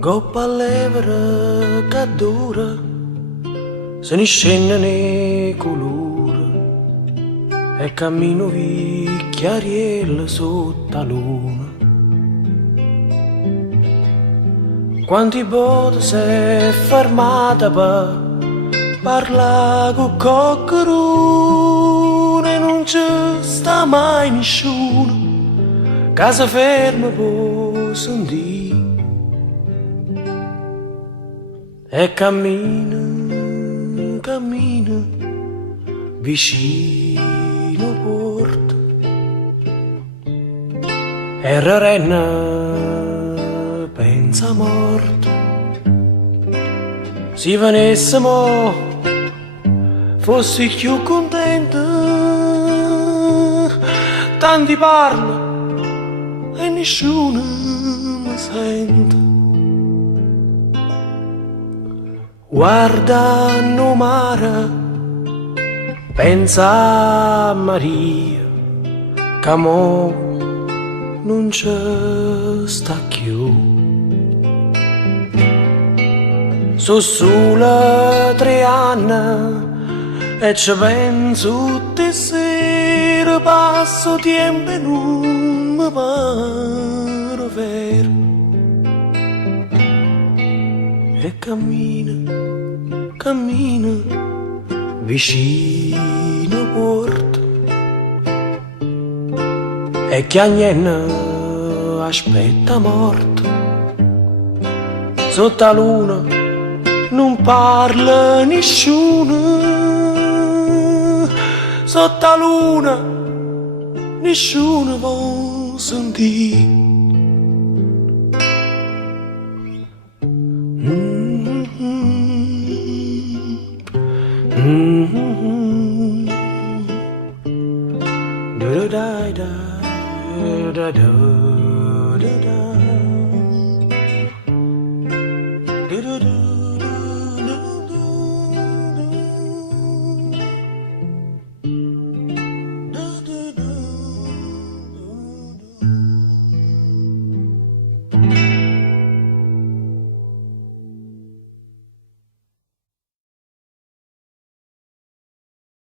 Coppa levere che dura, se ne scende nei colori e cammino vi chiarielle sotto la luna. Quanti bote si è fermata per parlare con qualcuno e non ci sta mai nessuno che si ferma può sentire. E cammina, cammina, vicino porta. E Rarenna pensa morta. Se venissimo, fossi più contenta. Tanti parla e nessuno mi sente. Guarda no mare, pensa a Maria, che mo non ci sta più. Sono solo 3 anni e ci penso tutte sere, passo tempo e non mi pare vero. E cammina, cammina, vicino porta. E chiagnenna aspetta morta. Sotto la luna non parla nessuno. Sotto la luna nessuno può sentire. Da da da da da da da.